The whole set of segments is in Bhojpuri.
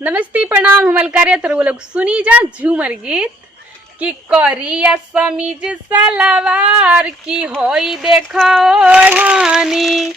नमस्ते प्रणाम हमल कार्य तर वो लोग सुनी जा झूमर गीत कि करिया समीज सलवार की होई देखा ओढ़ानी।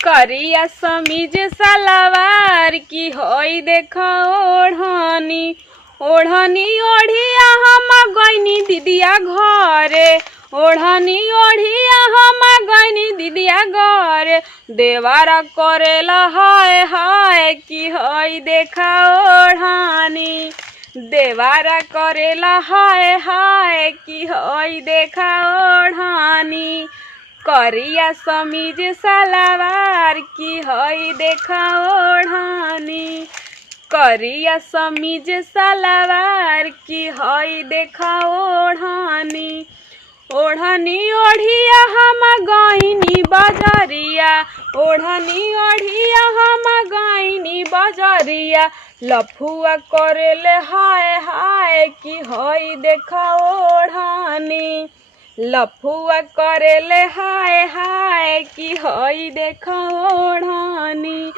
करिया समीज सलवार की होई देखा ओढ़ानी। ओढ़नी ओढ़िया हम गईनी दीदिया घरे। ओढ़नी ओढ़िया हम गईनी दीदिया घरे। देवारा करेला हाय हाय की होई देखा ओढ़ानी। देवारा करेला हाय हाय की होई देखा ओढ़ानी। करिया समीज सलवार की होई देखा ओढ़ानी। करिया समीज सलवार की होई देखा ओढ़ानी। ओढ़नी ओढ़िया हम गईनी बजरिया। ओढ़नी ओढ़िया हम गईनी बजरिया। लफुआ करेले हाय हाय की होई देखा ओढ़ानी। लफुआ करेले हाय हाय की होई देखा ओढ़ानी।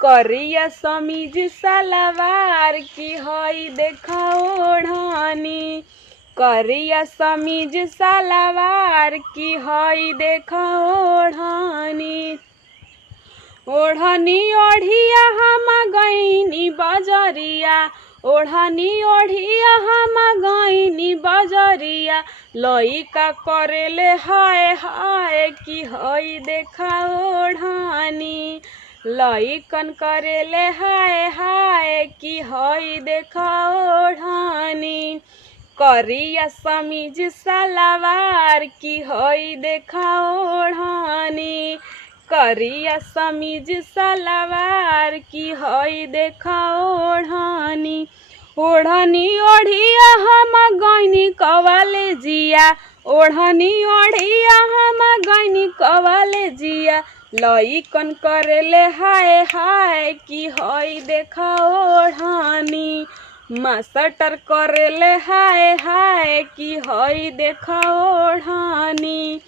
करिया समीज सलवार की होई देखा ओढ़ानी। करिया समीज सलवार की होई देखा ओढ़ानी। ओढ़नी ओढ़िया हम गईनी बजरिया। ओढ़नी ओढ़िया हम गईनी बजरिया। लइका करेले हाय हाय की होई देखा ओढ़ानी। लइकन करेले हाय हाय की होई देखा ओढ़ानी। करिया समीज सलवार की होई देखा ओढ़ानी। करिया समीज सलवार की होई देखा ओढ़ानी। ओढ़नी ओढ़िया हम गईनी कॉलेजिया। ओढ़नी ओढ़िया हम गईनी कॉलेजिया। लइकन करेले हाय हाय की होई देखा ओढ़ानी। मास्टर करेले हाय हाय की होई देखा ओढ़ानी।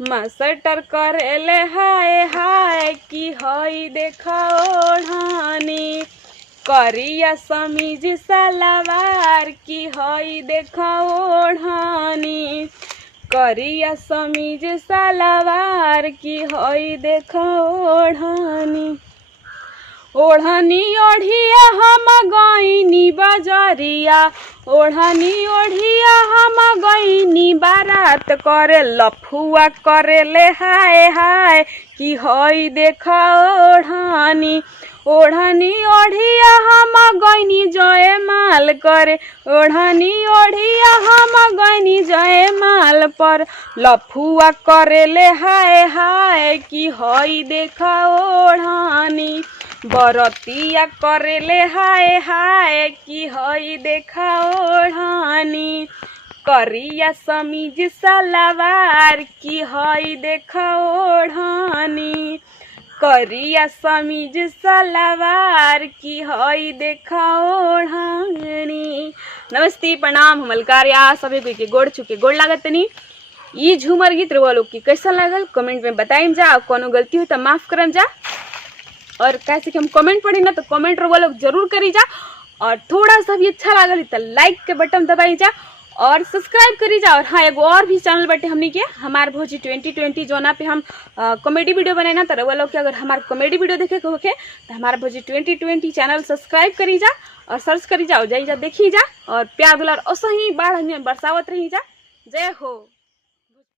मास्टर करेले हाय हाय की होई देखा ओढ़ानी। करिया समीज सलवार की होई देखा ओढ़ानी। करिया समीज सलवार की होई देखा ओढ़ानी। ओढ़नी ओढ़िया हम गईनी बजरिया। ओढ़नी ओढ़िया हम गईनी बारात करे। लफुआ करेले हाय हाय की होई देखा ओढ़ानी। ओढ़नी ओढ़िया हम गईनी जयमाल करे। ओढ़नी ओढ़िया हम गईनी जयमाल पर। लफुआ करेले हाय हाय की होई देखा ओढ़ानी। बरतिया करेले हाय हाय की होई देखा ओढ़ानी। करिया समीज सलवार की होई देखा ओढ़ानी। करिया समीज सलवार की होई देखा ओढ़ानी। नमस्ते प्रणाम हमल कार्या सभी के गोड़ छुके गोड़ लागत नहीं। ई झूमर गीत रउआ लोग की कैसा लागल कमेंट में बताइम जा। कोनो गलती हो तो माफ करम जा। और कैसे कि हम कमेंट पढ़ी ना तो कमेंट रउआ लोग जरूर करी जा। और थोड़ा सा भी अच्छा लागल तो लाइक के बटन दबाई जा और सब्सक्राइब करी जा। और हाँ एगो और भी चैनल बटे हमनी के हमार भोजी 2020 जोना पे हम कॉमेडी वीडियो बनाए ना तो रउआ लोग के अगर हमार कॉमेडी वीडियो देखे के होके तो हमारा भोजी 2020 चैनल सब्सक्राइब करी जा और सर्च करी जा। जाई जा देखी जा और प्यार दुलार ऐसे ही बाढ़ बरसावत रही जा। जय हो।